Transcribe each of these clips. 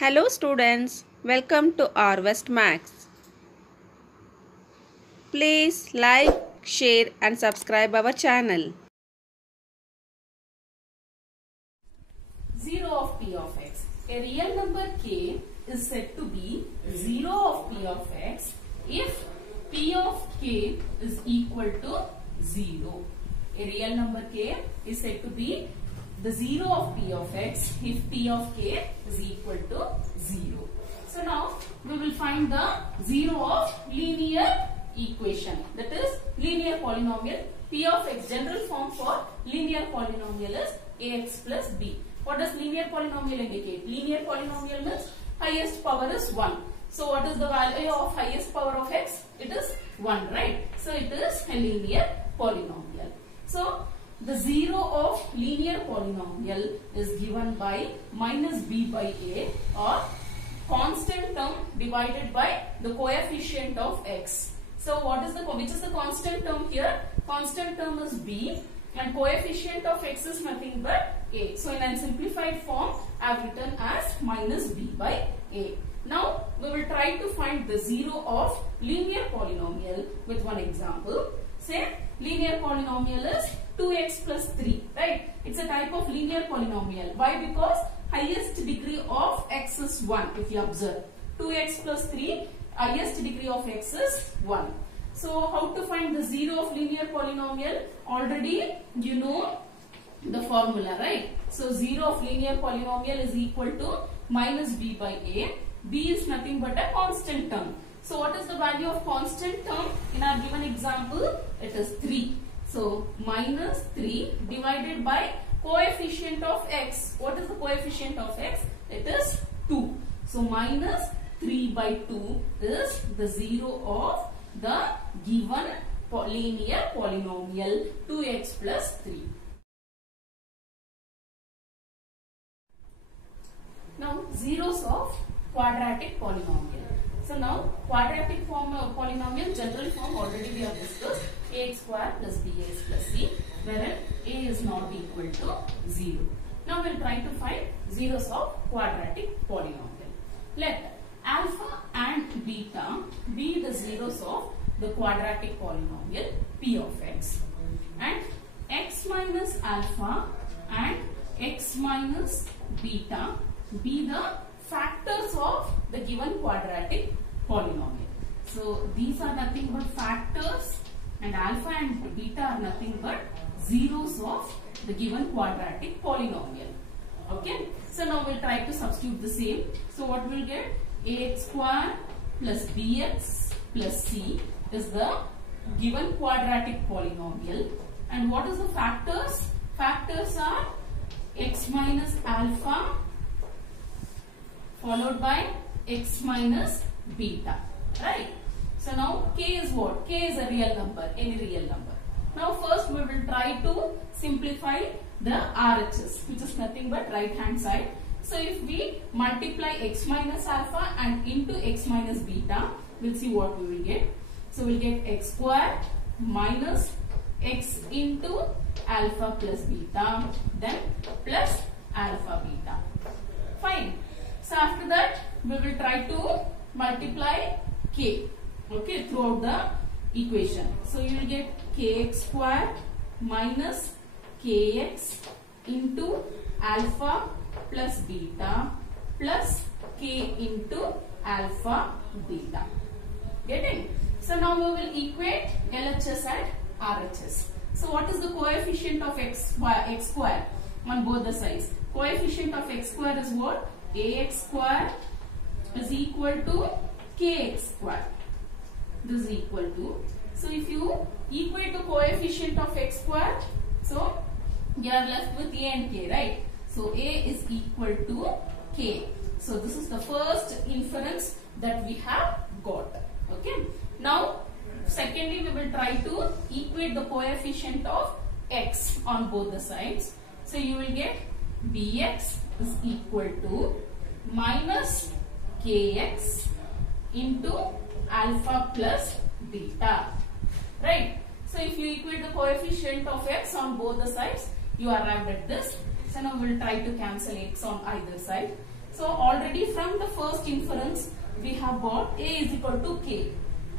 Hello students, welcome to Harvest Max. Please like, share and subscribe our channel. 0 of p of x. A real number k is said to be 0 of p of x if p of k is equal to 0. A real number k is said to be the 0 of p of x if p of k is equal to 0. So now we will find the 0 of linear equation, that is linear polynomial. P of x, general form for linear polynomial is ax plus b. What does linear polynomial indicate? Linear polynomial means highest power is 1. So what is the value of highest power of x? It is 1, right? So it is a linear polynomial. So the 0 of linear polynomial is given by minus b by a, or constant term divided by the coefficient of x. So which is the constant term here? Constant term is b and coefficient of x is nothing but a. So in a simplified form I have written as minus b by a. Now we will try to find the 0 of linear polynomial with one example. Say linear polynomial is 2x plus 3, right? It's a type of linear polynomial. Why? Because highest degree of x is 1. If you observe 2x plus 3, highest degree of x is 1. So how to find the 0 of linear polynomial? Already you know the formula, right? So 0 of linear polynomial is equal to minus b by a. B is nothing but a constant term. So what is the value of constant term? In our given example, it is 3. So minus 3 divided by coefficient of x. What is the coefficient of x? It is 2. So minus 3 by 2 is the 0 of the given linear polynomial 2x plus 3. Now zeros of quadratic polynomial. So now quadratic form of polynomial, general form already we have discussed, ax square plus bx plus c, wherein a is not equal to 0. Now we will try to find zeros of quadratic polynomial. Let alpha and beta be the zeros of the quadratic polynomial p of x, and x minus alpha and x minus beta be the factors of the given quadratic polynomial. So these are nothing but factors, and alpha and beta are nothing but zeros of the given quadratic polynomial. Okay. So now we'll try to substitute the same. So what we'll get? Ax square plus bx plus c is the given quadratic polynomial. And what is the factors? Factors are x minus alpha followed by x minus beta, right? So now k is what? K is a real number, any real number. Now first we will try to simplify the RHS, which is nothing but right hand side. So if we multiply x minus alpha and into x minus beta, we'll see what we will get. So we'll get x square minus x into alpha plus beta, then plus alpha beta. Fine. So after that we will try to multiply k, okay, throughout the equation. So you will get kx square minus kx into alpha plus beta plus k into alpha beta. Getting? So now we will equate LHS and RHS. So what is the coefficient of x square on both the sides? Coefficient of x square is what? Ax square is equal to kx square. This is equal to. So if you equate the coefficient of x square, so you are left with a and k, right? So a is equal to k. So this is the first inference that we have got. Okay. Now secondly we will try to equate the coefficient of x on both the sides. So you will get bx is equal to minus kx into alpha plus beta, right? So if you equate the coefficient of x on both the sides, you arrived at this. So now we will try to cancel x on either side. So already from the first inference, we have got A is equal to K,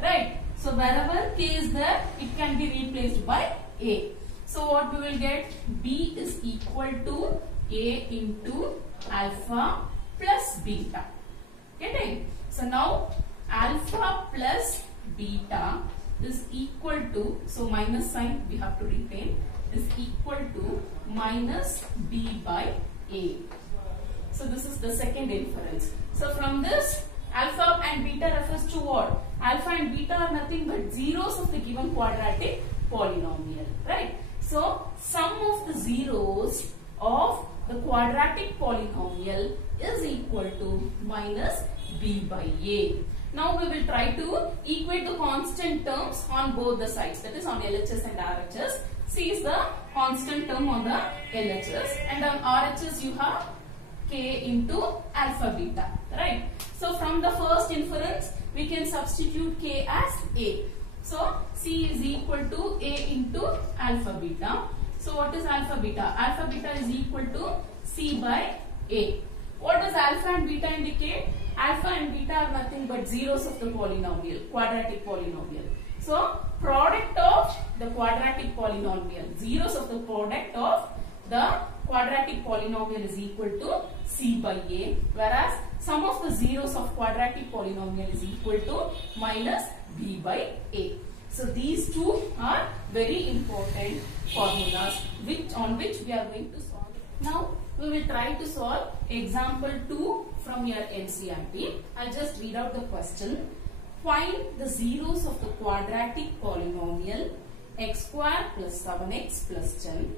right? So wherever K is there, it can be replaced by A. So what we will get? B is equal to A into alpha plus beta. Getting? So now alpha plus beta is equal to, so minus sign we have to retain, is equal to minus B by A. So this is the second inference. So from this, alpha and beta refers to what? Alpha and beta are nothing but zeros of the given quadratic polynomial, right? So sum of the zeros of the quadratic polynomial is equal to minus B by A. Now we will try to equate the constant terms on both the sides, that is on LHS and RHS. C is the constant term on the LHS, and on RHS you have K into alpha beta, right? So from the first inference, we can substitute K as A. So C is equal to A into alpha beta. So what is alpha beta? Alpha beta is equal to C by A. What does alpha and beta indicate? Alpha and beta are nothing but zeros of the polynomial, quadratic polynomial. So product of the quadratic polynomial, zeros of the product of the quadratic polynomial is equal to C by A, whereas sum of the zeros of quadratic polynomial is equal to minus B by A. So these two are very important formulas on which we are going to solve. Now we will try to solve example 2 from your NCERT. I'll just read out the question. Find the zeros of the quadratic polynomial x square plus 7x plus 10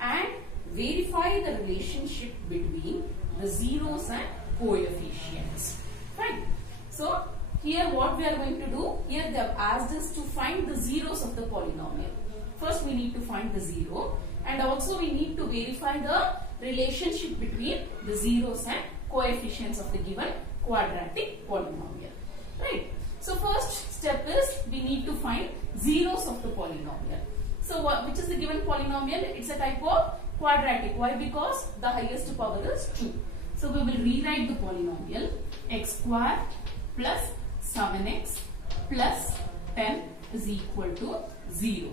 and verify the relationship between the zeros and coefficients. Fine. So here what we are going to do, here they have asked us to find the zeros of the polynomial. First we need to find the zero, and also we need to verify the relationship between the zeros and coefficients of the given quadratic polynomial. Right. So first step is we need to find zeros of the polynomial. So which is the given polynomial? It's a type of quadratic. Why? Because the highest power is 2. So we will rewrite the polynomial x square plus 7x plus 10 is equal to 0.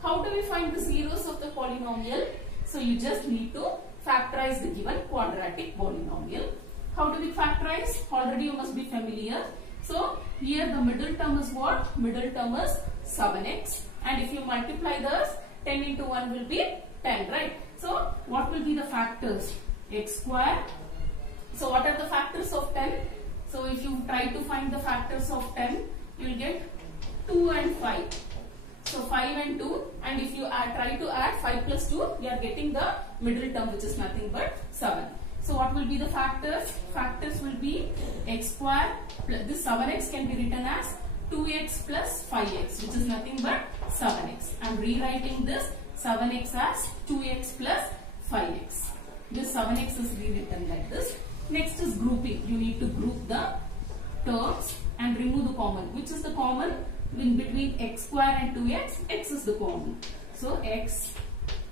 How do we find the zeros of the polynomial? So you just need to factorize the given quadratic polynomial. How do we factorize? Already you must be familiar. So here the middle term is what? Middle term is 7x, and if you multiply this, 10 into 1 will be 10, right? So what will be the factors? X square. So what are the factors of 10? So if you try to find the factors of 10, you will get 2 and 5. So 5 and 2, and if you try to add 5 plus 2, you are getting the middle term, which is nothing but 7. So what will be the factors? Factors will be x square, this 7x can be written as 2x plus 5x, which is nothing but 7x. I am rewriting this 7x as 2x plus 5x. This 7x is rewritten like this. Next is grouping. You need to group the terms and remove the common. Which is the common? In between x square and 2x, x is the common. So x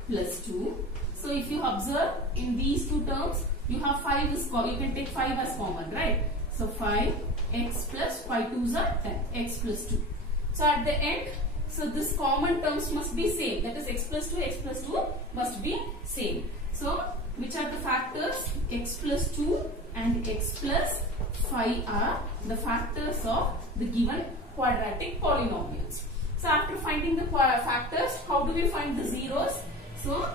plus 2. So if you observe in these two terms, you have 5 is you can take 5 as common, right? So 5 x plus 5 2s are 10, x plus 2. So at the end, so this common terms must be same. That is x plus 2 must be same. So which are the factors? X plus 2 and x plus 5 are the factors of the given quadratic polynomials. So after finding the factors, how do we find the zeros? So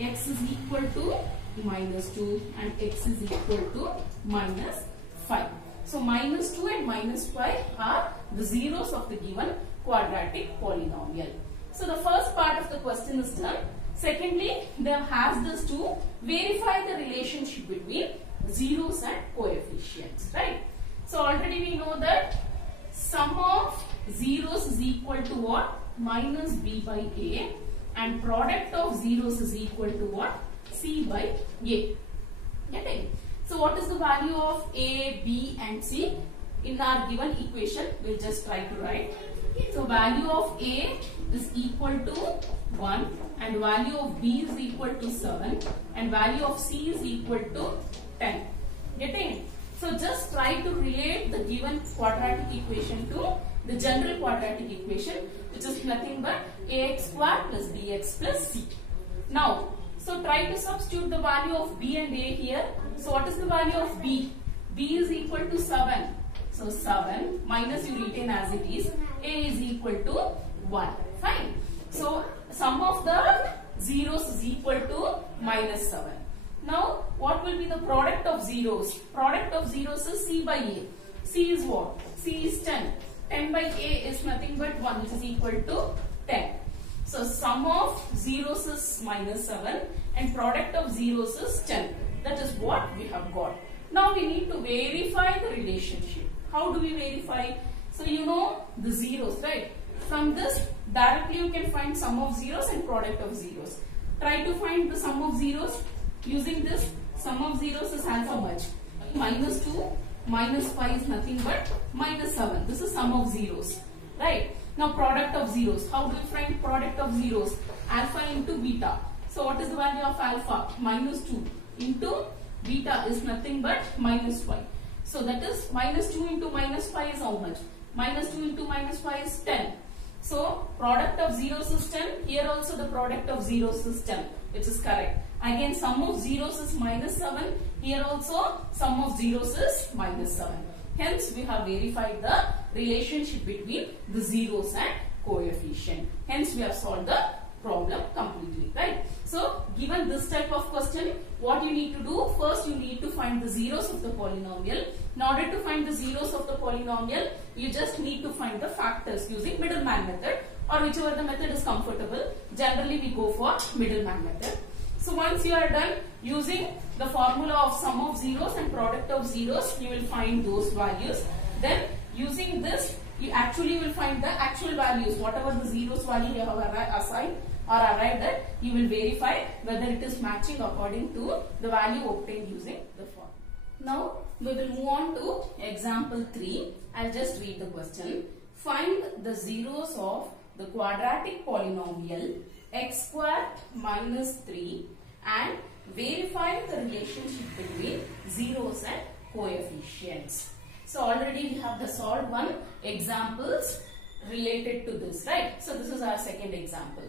x is equal to minus 2 and x is equal to minus 5. So minus 2 and minus 5 are the zeros of the given quadratic polynomial. So the first part of the question is done. Secondly, they have asked us to verify the relationship between zeros and coefficients, right? So already we know that sum of zeros is equal to what? Minus b by a, and product of zeros is equal to what? C by a. Getting? So what is the value of a, b and c? In our given equation, we'll just try to write. So value of a is equal to 1 and value of b is equal to 7 and value of c is equal to 10. Getting? So just try to relate the given quadratic equation to the general quadratic equation, which is nothing but ax square plus bx plus c. Now, so try to substitute the value of b and a here. So what is the value of b? B is equal to 7. So 7 minus you retain as it is. A is equal to 1. Fine. So sum of the zeros is equal to minus 7. Now what will be the product of zeros? Product of zeros is c by a. C is what? C is 10. 10 by a is nothing but 1, which is equal to 10. So sum of zeros is minus 7 and product of zeros is 10. That is what we have got. Now we need to verify the relationship. How do we verify? So you know the zeros, right? From this directly you can find sum of zeros and product of zeros. Try to find the sum of zeros. Using this, sum of zeros is alpha much. Minus 2 minus 5 is nothing but minus 7. This is sum of zeros, right? Now product of zeros. How do we find product of zeros? Alpha into beta. So what is the value of alpha? Minus 2 into beta is nothing but minus 5. So that is minus 2 into minus 5 is how much? Minus 2 into minus 5 is 10. So product of zeros is 10. Here also the product of zeros is 10, which is correct. Again sum of zeros is minus 7. Here also sum of zeros is minus 7. Hence we have verified the relationship between the zeros and coefficient. Hence we have solved the problem completely, right? So given this type of question, what you need to do? First you need to find the zeros of the polynomial. In order to find the zeros of the polynomial, you just need to find the factors using middleman method, or whichever the method is comfortable. Generally we go for middleman method. So once you are done using the formula of sum of zeros and product of zeros, you will find those values. Then using this, you actually will find the actual values, whatever the zeros value you have assigned or arrived at, you will verify whether it is matching according to the value obtained using the formula. Now we will move on to example 3. I'll just read the question. Find the zeros of the quadratic polynomial x squared minus 3 and verify the relationship between zeros and coefficients. So already we have the solved one examples related to this, right? So this is our second example.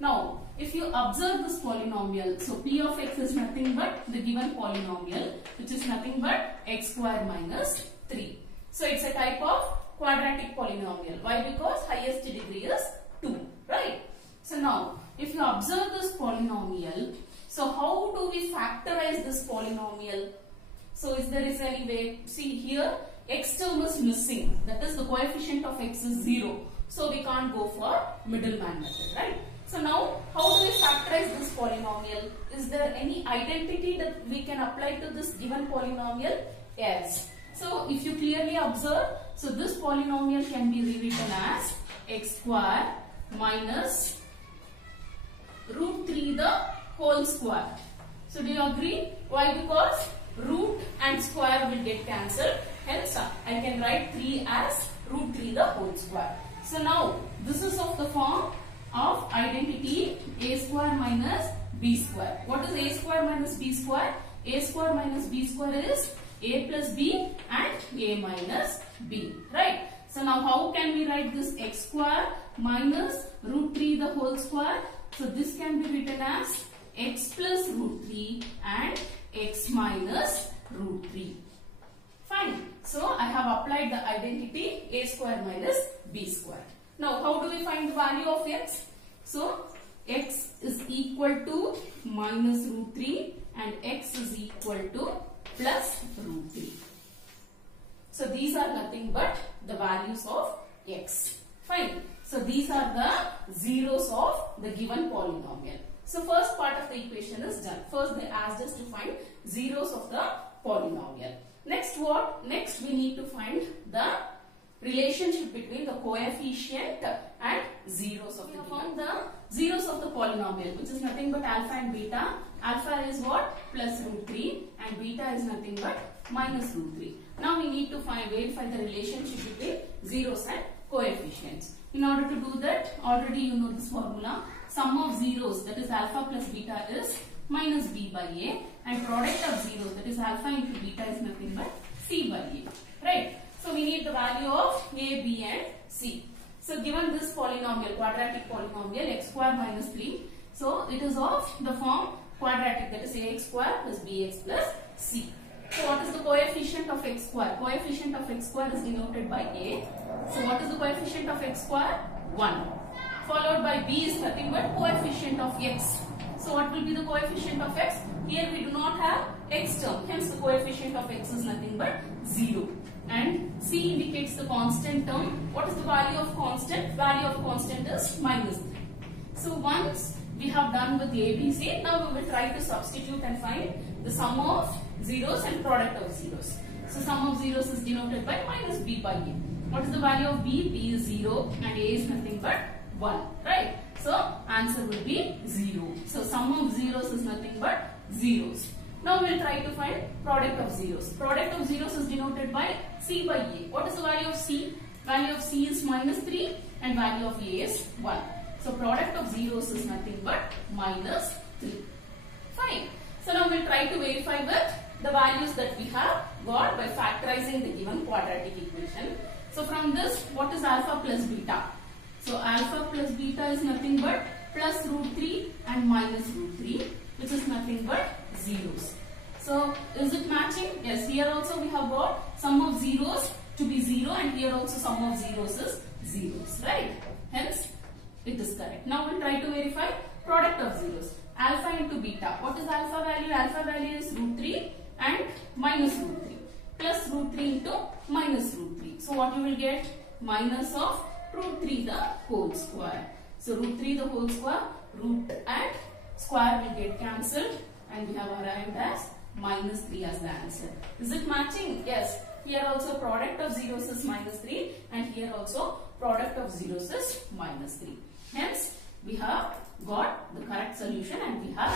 Now if you observe this polynomial, so p of x is nothing but the given polynomial, which is nothing but x square minus 3. So it's a type of quadratic polynomial. Why? Because highest degree is 2, right? So now if you observe this polynomial, so how do we factorize this polynomial? So is there any way? See here, x term is missing. That is the coefficient of x is 0. So we can't go for middleman method, right? So now how do we factorize this polynomial? Is there any identity that we can apply to this given polynomial? Yes. So if you clearly observe, so this polynomial can be rewritten as x square minus root 3 the whole square. So do you agree? Why? Because root and square will get cancelled. Hence I can write 3 as root 3 the whole square. So now this is of the form of identity a square minus b square. What is a square minus b square? A square minus b square is a plus b and a minus b, right? So now how can we write this x square minus root 3 the whole square? So this can be written as x plus root 3 and x minus root 3. Fine. So I have applied the identity a square minus b square. Now how do we find the value of x? So x is equal to minus root 3 and x is equal to plus root 3. So these are nothing but the values of x. Fine. So these are the zeros of the given polynomial. So first part of the equation is done. First they asked us to find zeros of the polynomial. Next what? Next we need to find the relationship between the coefficient and zeros of the given. Found the zeros of the polynomial, which is nothing but alpha and beta. Alpha is what? Plus root 3 and beta is nothing but minus root 3. Now we need to verify the relationship between zeros and coefficients. In order to do that, already you know this formula. Sum of zeros, that is alpha plus beta, is minus b by a. and product of zeros, that is alpha into beta, is nothing but c by a. Right? So we need the value of a, b and c. So given this polynomial, quadratic polynomial x square minus 3, so it is of the form quadratic, that is ax square plus bx plus c. So what is the coefficient of x square? Coefficient of x square is denoted by a. So what is the coefficient of x square? 1. Followed by b is nothing but coefficient of x. So what will be the coefficient of x? Here we do not have x term, hence the coefficient of x is nothing but 0. And c indicates the constant term. What is the value of constant? Value of constant is minus 3. So once we have done with ABC, now we will try to substitute and find the sum of zeros and product of zeros. So sum of zeros is denoted by minus b by a. What is the value of b? B is 0 and a is nothing but 1. Right? So answer will be 0. So sum of zeros is nothing but zeros. Now we will try to find product of zeros. Product of zeros is denoted by c by a. What is the value of c? Value of c is minus 3 and value of a is 1. So product of zeros is nothing but minus 3. Fine. So now we will try to verify with the values that we have got by factorizing the given quadratic equation. So from this, what is alpha plus beta? So alpha plus beta is nothing but plus root 3 and minus root 3, which is nothing but zeros. So is it matching? Yes, here also we have got sum of zeros to be 0 and here also sum of zeros is zeros, right? Hence it is correct. Now we'll try to verify product of zeros. Alpha into beta. What is alpha value? Alpha value is root 3 and minus root 3 plus root 3 into minus root 3. So what you will get? Minus of root 3 the whole square. So root 3 the whole square, root and square will get cancelled and we have arrived as minus 3 as the answer. Is it matching? Yes. Here also product of zeros is minus 3 and here also product of zeros is minus 3. Hence we have got the correct solution and we have